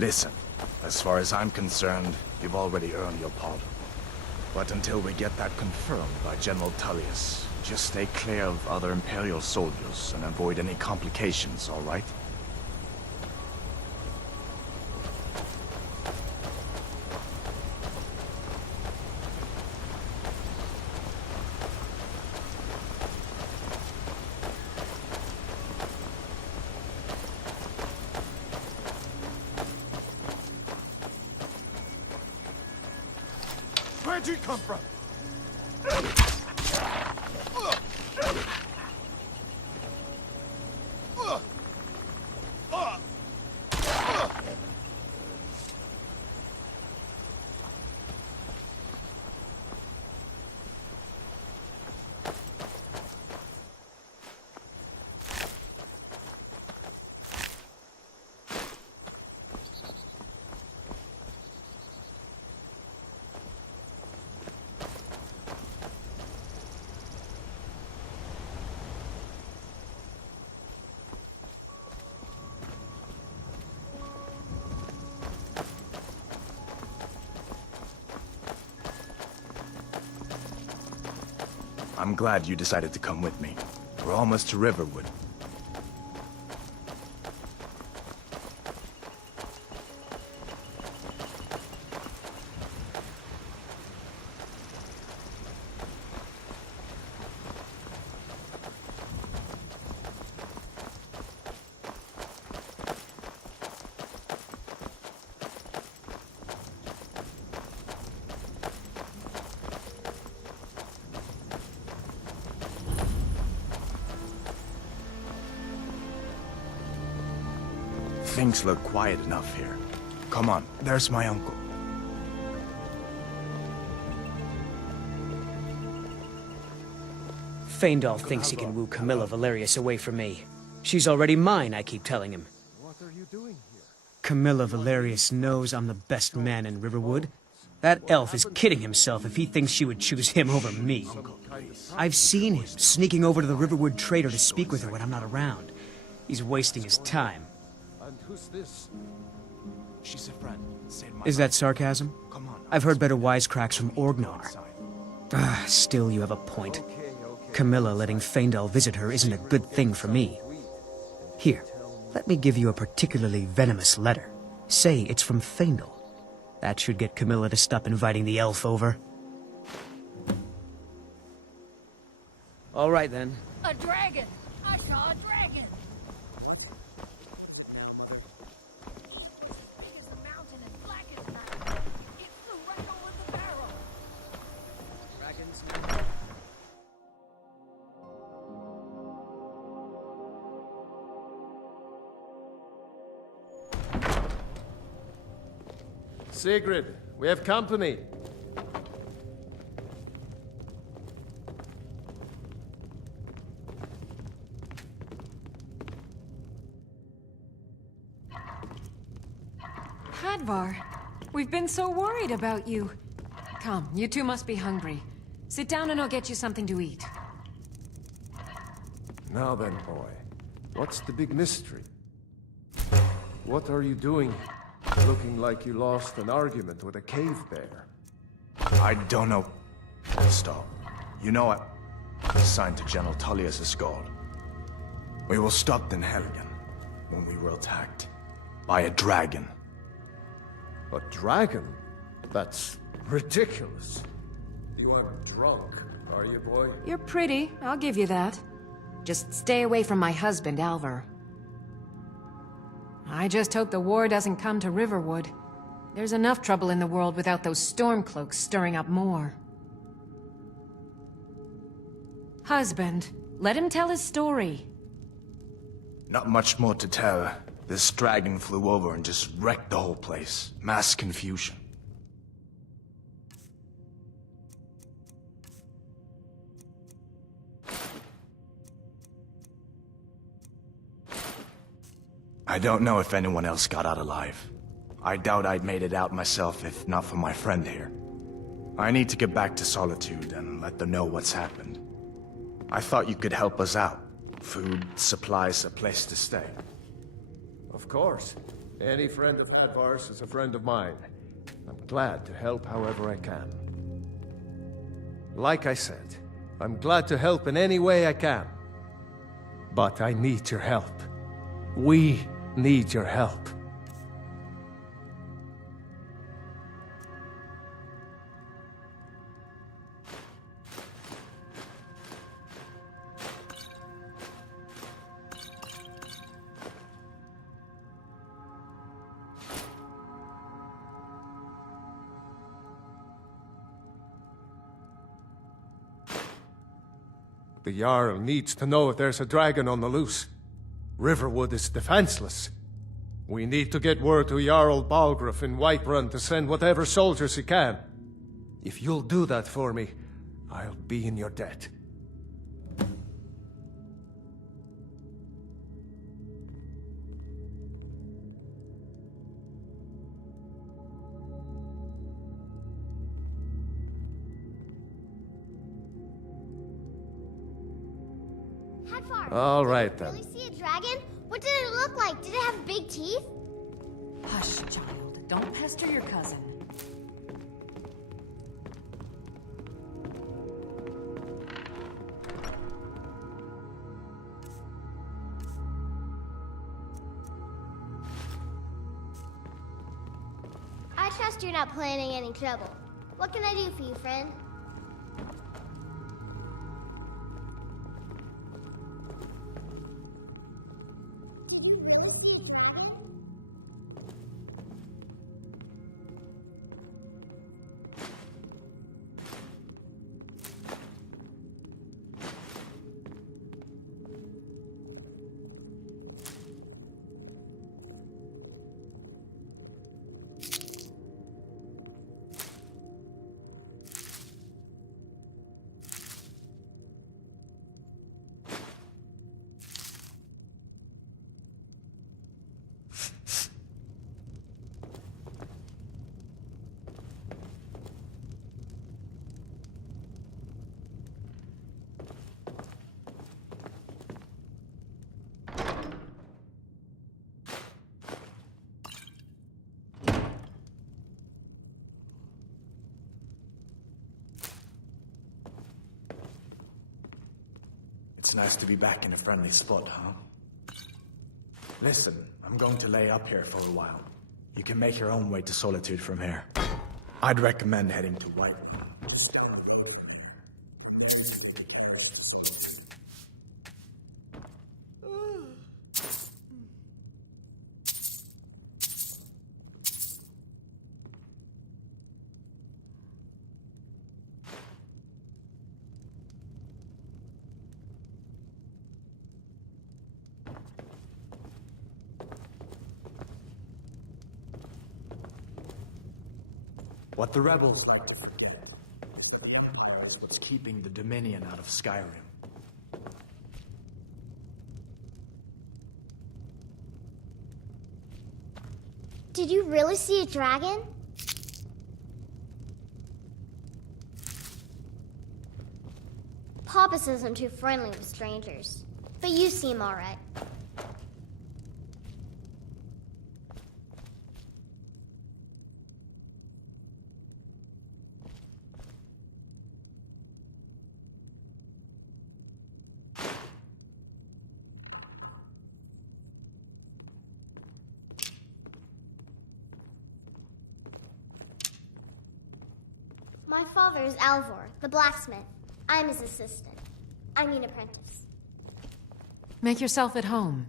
Listen, as far as I'm concerned, you've already earned your pardon. But until we get that confirmed by General Tullius, just stay clear of other Imperial soldiers and avoid any complications, all right? Where'd you come from? I'm glad you decided to come with me. We're almost to Riverwood. Things look quiet enough here. Come on, there's my uncle. Feindal thinks he can woo Camilla Valerius away from me. She's already mine, I keep telling him. What are you doing here? Camilla Valerius knows I'm the best man in Riverwood. That elf is kidding himself if he thinks she would choose him over me. I've seen him sneaking over to the Riverwood trader to speak with her when I'm not around. He's wasting his time. And who's this? She's a friend. Is that sarcasm? Come on. I've heard better wisecracks from Orgnar. Still you have a point. Camilla letting Feindal visit her isn't a good thing for me. Here, let me give you a particularly venomous letter. Say it's from Feindal. That should get Camilla to stop inviting the elf over. All right then. A dragon! I saw a dragon! Big as a mountain and black as night. It flew right over the barrel. Dragons. Sigrid, we have company. Hadvar, we've been so worried about you. Come, you two must be hungry. Sit down and I'll get you something to eat. Now then, boy. What's the big mystery? What are you doing? Looking like you lost an argument with a cave bear. I don't know. Stop. You know I'm assigned to General Tullius' guard. We were stopped in Helgen when we were attacked by a dragon. A dragon? That's ridiculous. You aren't drunk, are you, boy? You're pretty, I'll give you that. Just stay away from my husband, Alvar. I just hope the war doesn't come to Riverwood. There's enough trouble in the world without those stormcloaks stirring up more. Husband, let him tell his story. Not much more to tell. This dragon flew over and just wrecked the whole place. Mass confusion. I don't know if anyone else got out alive. I doubt I'd made it out myself if not for my friend here. I need to get back to Solitude and let them know what's happened. I thought you could help us out. Food, supplies, a place to stay. Of course. Any friend of Advar's is a friend of mine. I'm glad to help however I can. Like I said, I'm glad to help in any way I can. But I need your help. We need your help. The Jarl needs to know if there's a dragon on the loose. Riverwood is defenseless. We need to get word to Jarl Balgruuf in Whiterun to send whatever soldiers he can. If you'll do that for me, I'll be in your debt. Hearthfire, All right, did then. you really see a dragon? What did it look like? Did it have big teeth? Hush, child. Don't pester your cousin. I trust you're not planning any trouble. What can I do for you, friend? It's nice to be back in a friendly spot, huh? Listen, I'm going to lay up here for a while. You can make your own way to Solitude from here. I'd recommend heading to Whiterun. It's down the road from here. From where you take a carriage to Solitude. What the rebels like to forget is that the Empire is what's keeping the Dominion out of Skyrim. Did you really see a dragon? Papa says I'm too friendly with strangers, but you seem alright. My father is Alvor, the blacksmith. I'm his assistant. I mean apprentice. Make yourself at home.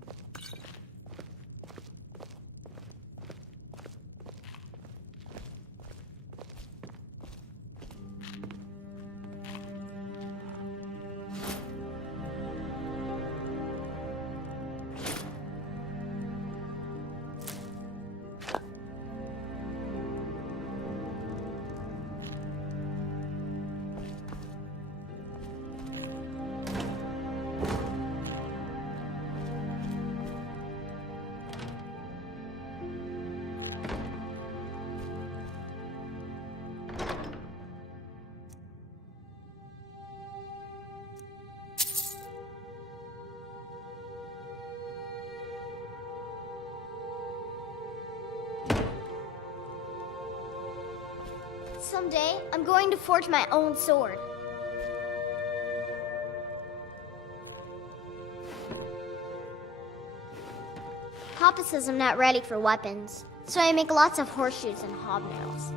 Someday, I'm going to forge my own sword. Papa says I'm not ready for weapons, so I make lots of horseshoes and hobnails.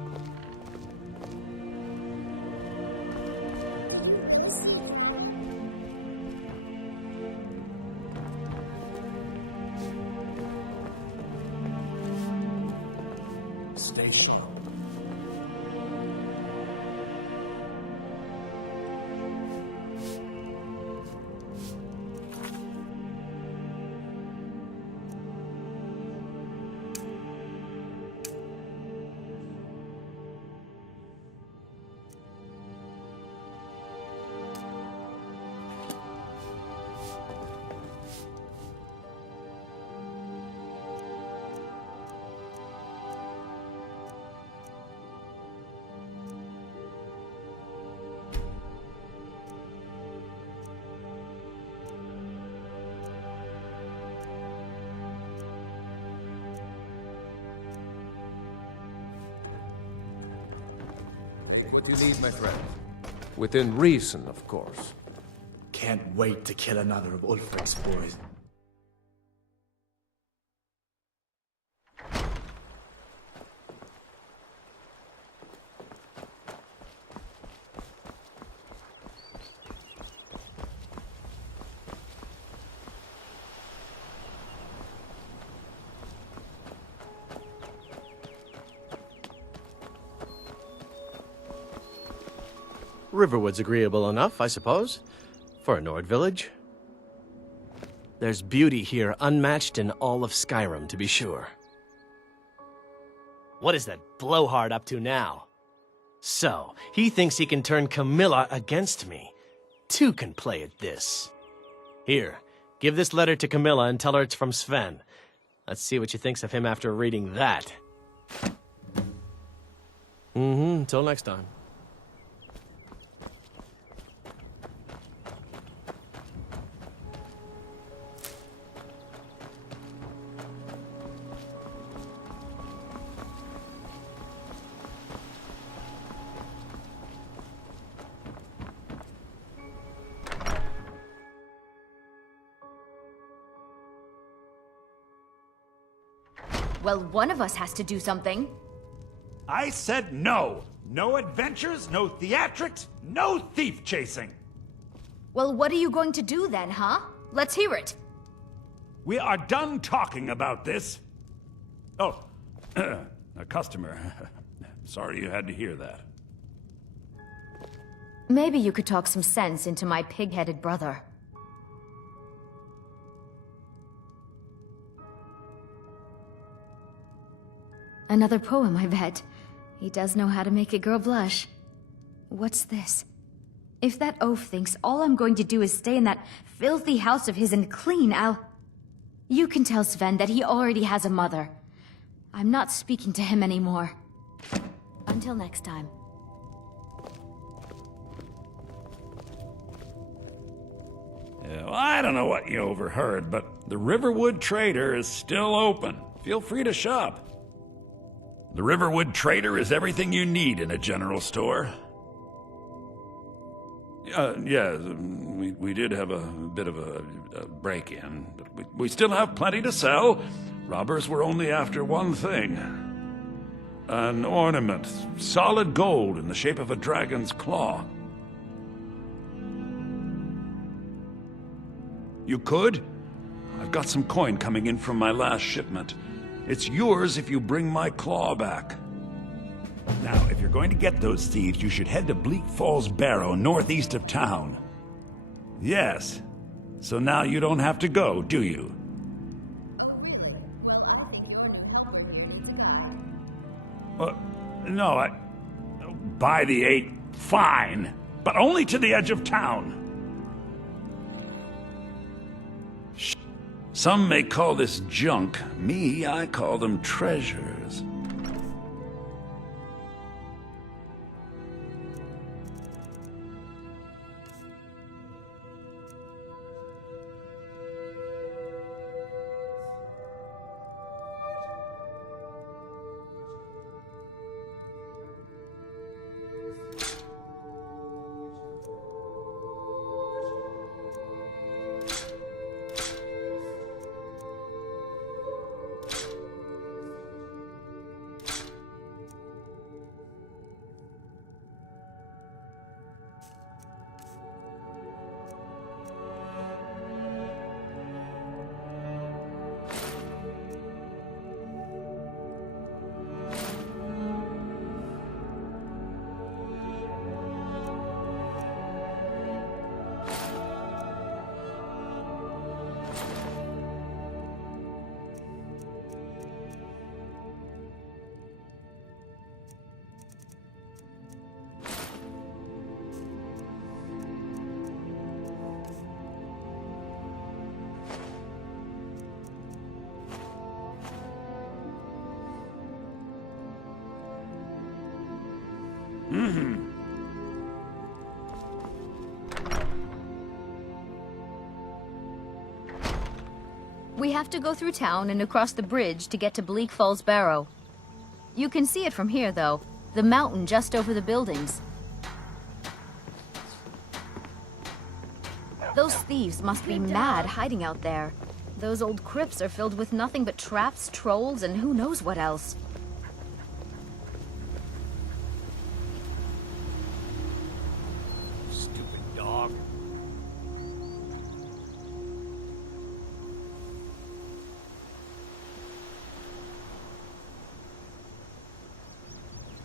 Stay sharp. What do you need, my friend? Within reason, of course. Can't wait to kill another of Ulfric's boys. Riverwood's agreeable enough, I suppose, for a Nord village. There's beauty here unmatched in all of Skyrim, to be sure. What is that blowhard up to now? So, he thinks he can turn Camilla against me. Two can play at this. Here, give this letter to Camilla and tell her it's from Sven. Let's see what she thinks of him after reading that. Until next time. Well, one of us has to do something. I said no. No adventures, no theatrics, no thief chasing. Well, what are you going to do then, huh? Let's hear it. We are done talking about this. Oh, a customer. Sorry you had to hear that. Maybe you could talk some sense into my pig-headed brother. Another poem, I bet. He does know how to make a girl blush. What's this? If that oaf thinks all I'm going to do is stay in that filthy house of his and clean, You can tell Sven that he already has a mother. I'm not speaking to him anymore. Until next time. Yeah, well, I don't know what you overheard, but the Riverwood Trader is still open. Feel free to shop. The Riverwood Trader is everything you need in a general store. Yeah, we did have a bit of a break-in, but we still have plenty to sell. Robbers were only after one thing. An ornament, solid gold in the shape of a dragon's claw. You could? I've got some coin coming in from my last shipment. It's yours if you bring my claw back. Now, if you're going to get those thieves, you should head to Bleak Falls Barrow, northeast of town. Yes. So now you don't have to go, do you? No, by the 8, fine. But only to the edge of town. Some may call this junk. Me, I call them treasures. We have to go through town and across the bridge to get to Bleak Falls Barrow. You can see it from here, though. The mountain just over the buildings. Those thieves must be mad hiding out there. Those old crypts are filled with nothing but traps, trolls, and who knows what else. Stupid dog.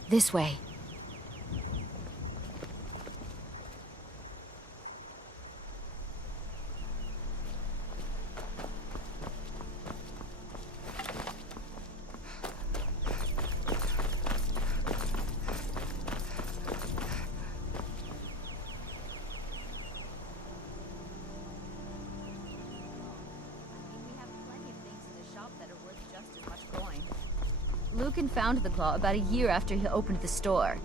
This way. Lucan found the claw about a year after he opened the store.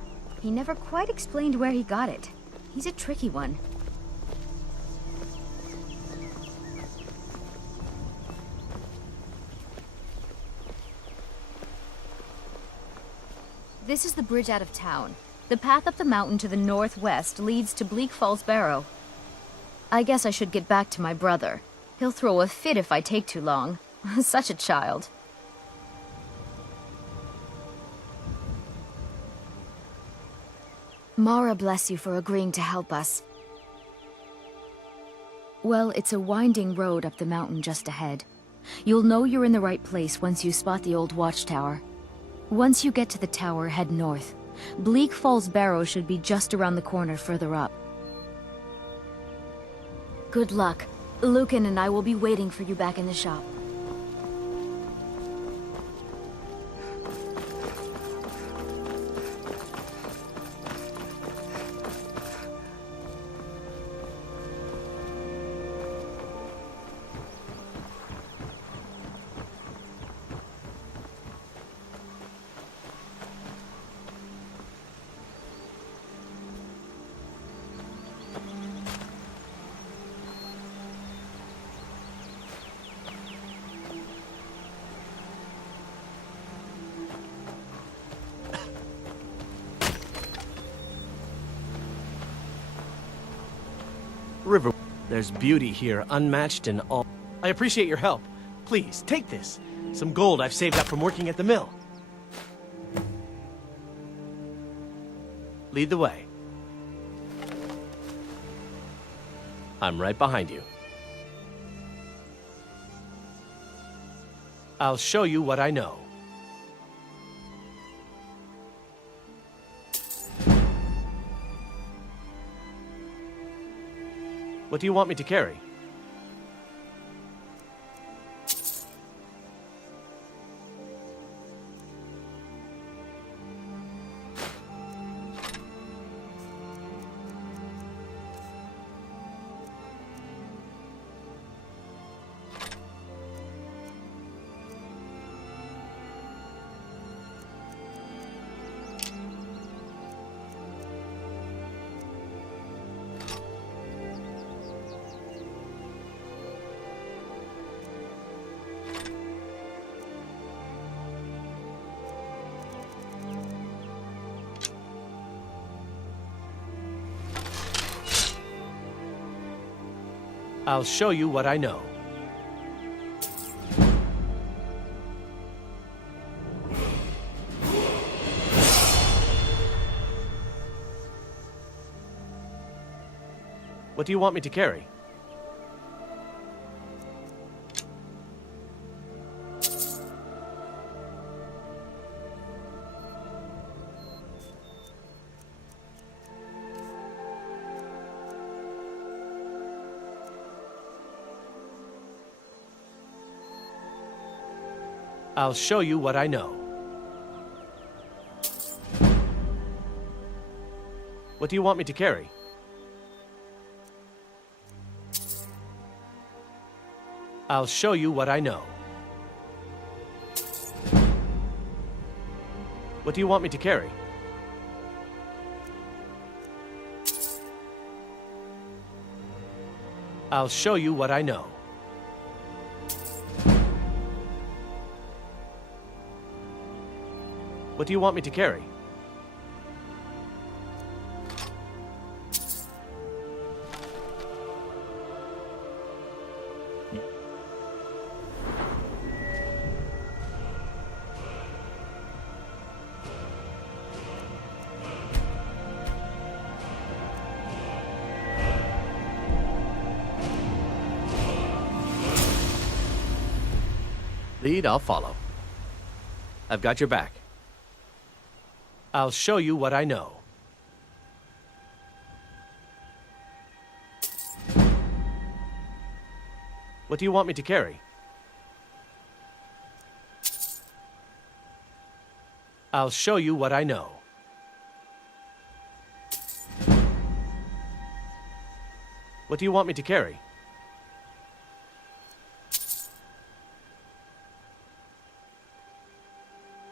He never quite explained where he got it. He's a tricky one. This is the bridge out of town. The path up the mountain to the northwest leads to Bleak Falls Barrow. I guess I should get back to my brother. He'll throw a fit if I take too long. Such a child. Mara bless you for agreeing to help us. Well, it's a winding road up the mountain just ahead. You'll know you're in the right place once you spot the old watchtower. Once you get to the tower, head north. Bleak Falls Barrow should be just around the corner further up. Good luck. Lucan and I will be waiting for you back in the shop. River, there's beauty here, unmatched in all. I appreciate your help. Please, take this. Some gold I've saved up from working at the mill. Lead the way. I'm right behind you. I'll show you what I know. What do you want me to carry? I'll show you what I know. What do you want me to carry? I'll show you what I know. What do you want me to carry? I'll show you what I know. What do you want me to carry? I'll show you what I know. What do you want me to carry? Lead, I'll follow. I've got your back. I'll show you what I know. What do you want me to carry? I'll show you what I know. What do you want me to carry?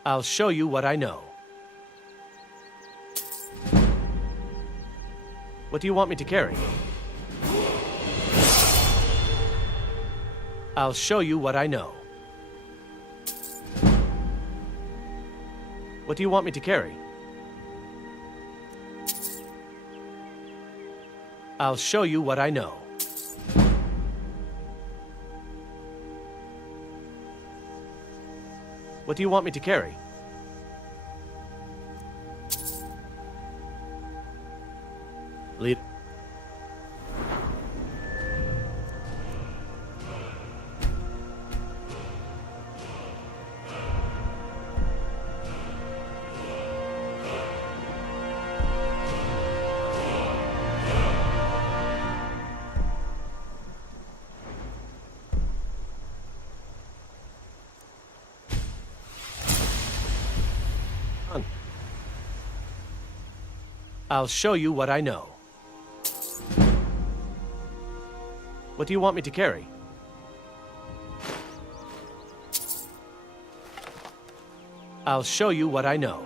I'll show you what I know. What do you want me to carry? I'll show you what I know. What do you want me to carry? I'll show you what I know. What do you want me to carry? Lead. I'll show you what I know. What do you want me to carry? I'll show you what I know.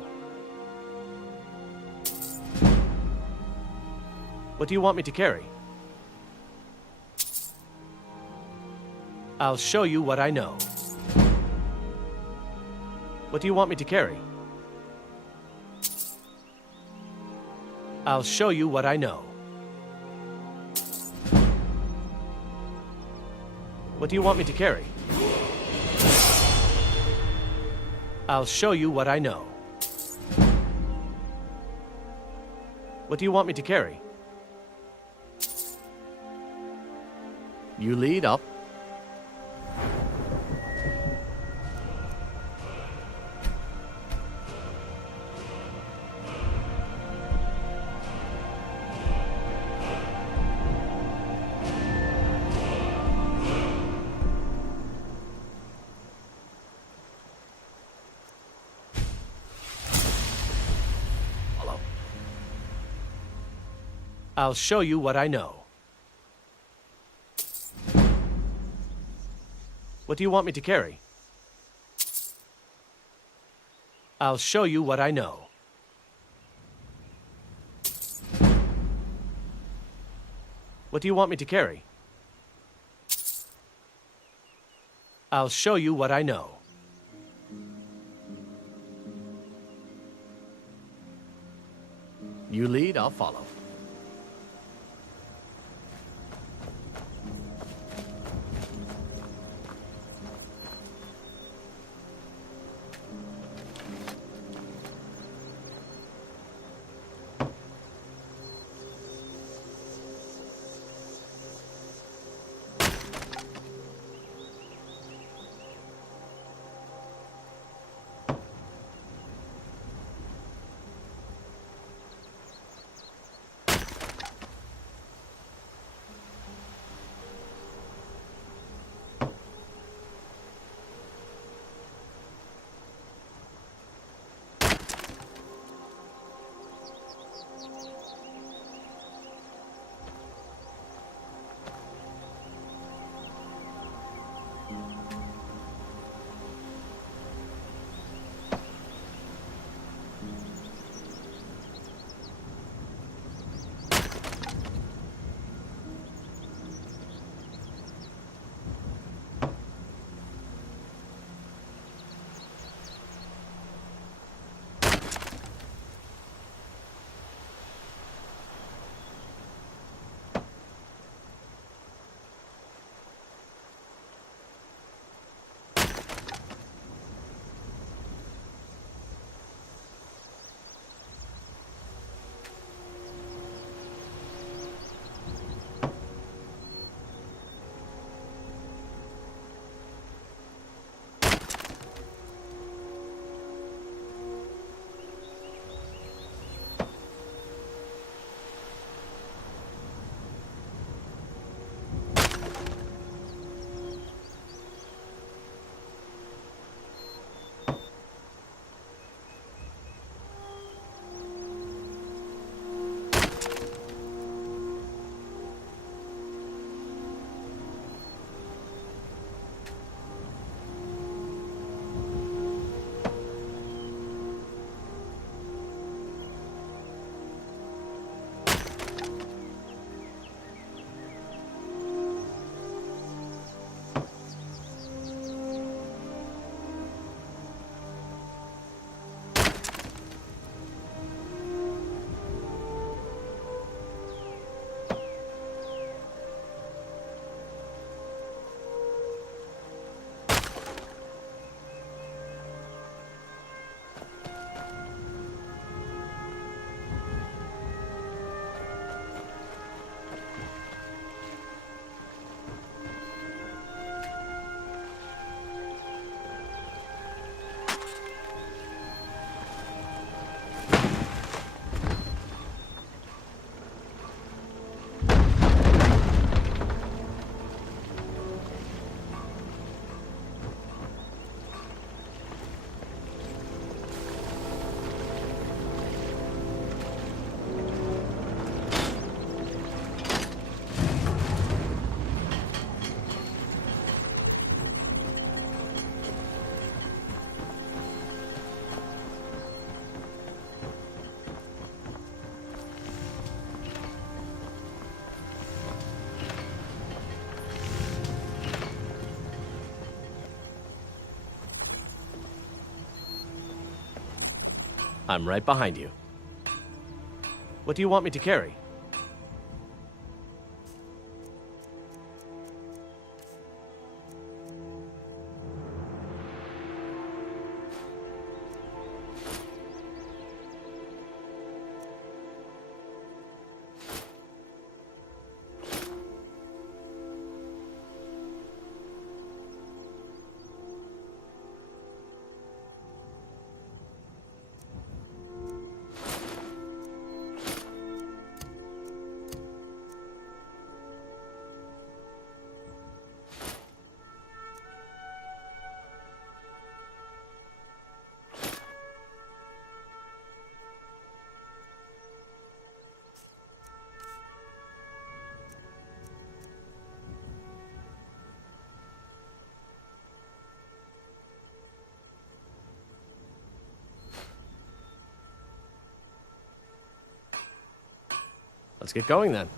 What do you want me to carry? I'll show you what I know. What do you want me to carry? I'll show you what I know. What do you want me to carry? I'll show you what I know. What do you want me to carry? You lead, up. I'll show you what I know. What do you want me to carry? I'll show you what I know. What do you want me to carry? I'll show you what I know. You lead, I'll follow. I'm right behind you. What do you want me to carry? Let's get going then.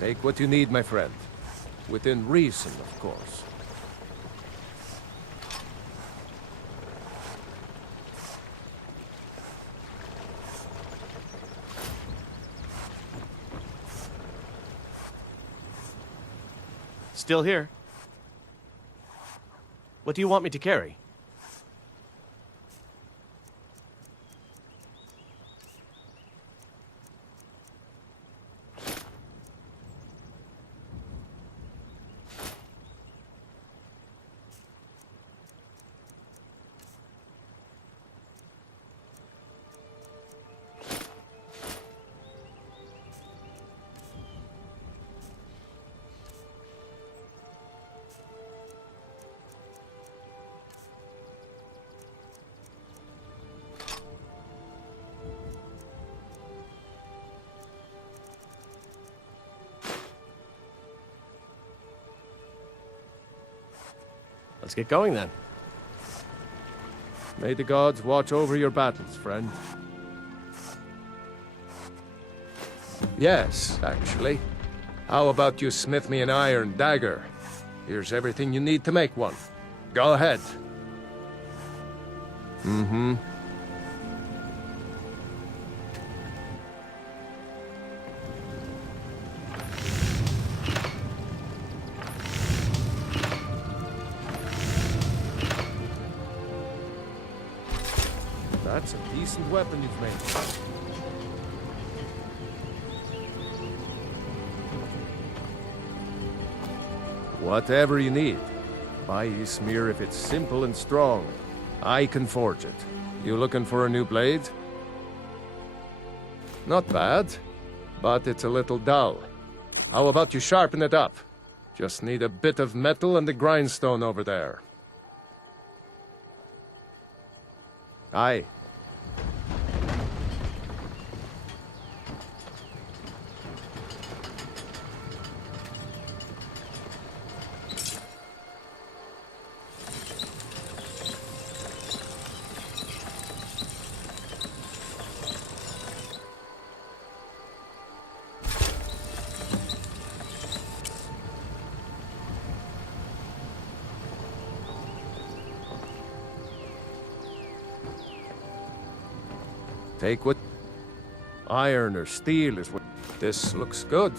Take what you need, my friend. Within reason, of course. Still here. What do you want me to carry? Let's get going then. May the gods watch over your battles, friend. Yes, actually. How about you smith me an iron dagger? Here's everything you need to make one. Go ahead. Mm-hmm. That's a decent weapon you've made. Whatever you need. Buy Ysmir if it's simple and strong. I can forge it. You looking for a new blade? Not bad, but it's a little dull. How about you sharpen it up? Just need a bit of metal and the grindstone over there. Aye. Take what iron or steel is what. This looks good.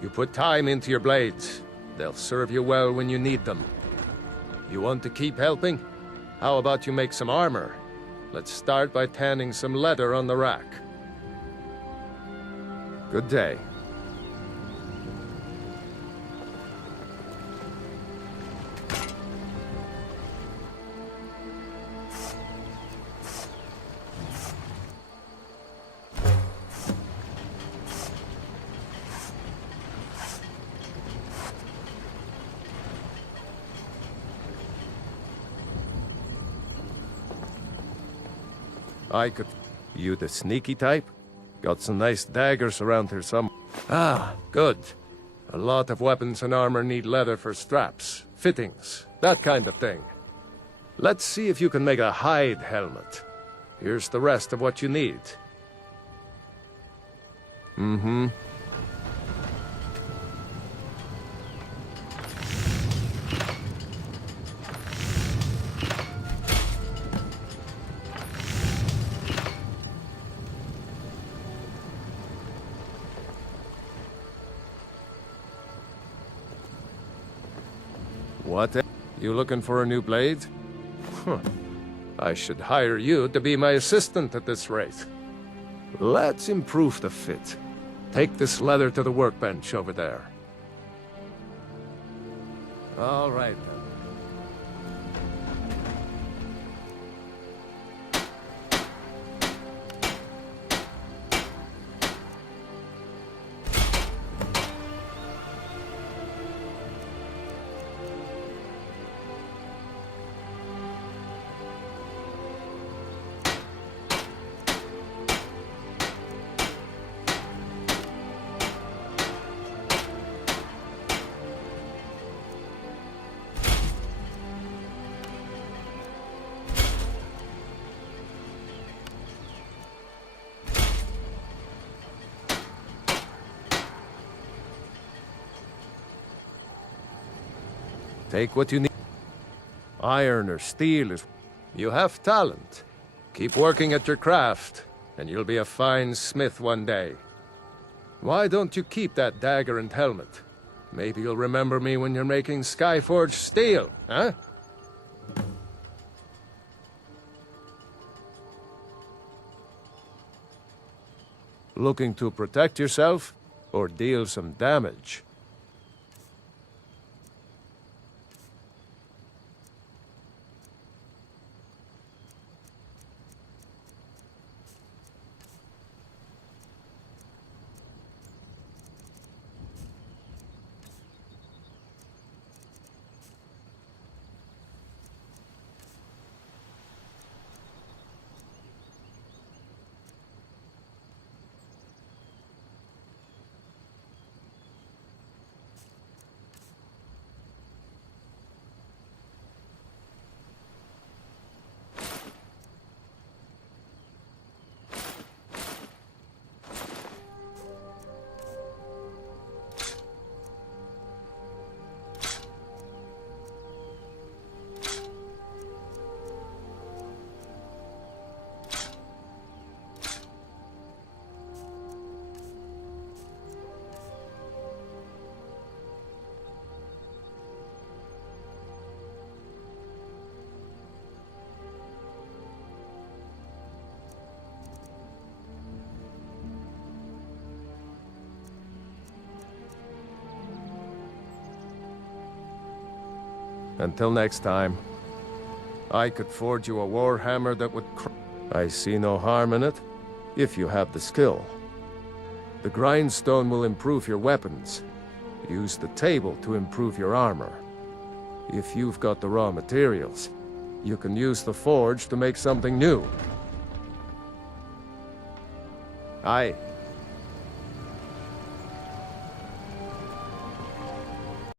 You put time into your blades. They'll serve you well when you need them. You want to keep helping? How about you make some armor? Let's start by tanning some leather on the rack. Good day. I could... You the sneaky type? Got some nice daggers around here some... Ah, good. A lot of weapons and armor need leather for straps, fittings, that kind of thing. Let's see if you can make a hide helmet. Here's the rest of what you need. Mm-hmm. What? You looking for a new blade? Huh. I should hire you to be my assistant at this rate. Let's improve the fit. Take this leather to the workbench over there. All right. Take what you need. Iron or steel is... You have talent. Keep working at your craft, and you'll be a fine smith one day. Why don't you keep that dagger and helmet? Maybe you'll remember me when you're making Skyforged steel, huh? Looking to protect yourself, or deal some damage? Until next time, I could forge you a warhammer that would I see no harm in it, if you have the skill. The grindstone will improve your weapons. Use the table to improve your armor. If you've got the raw materials, you can use the forge to make something new. Aye.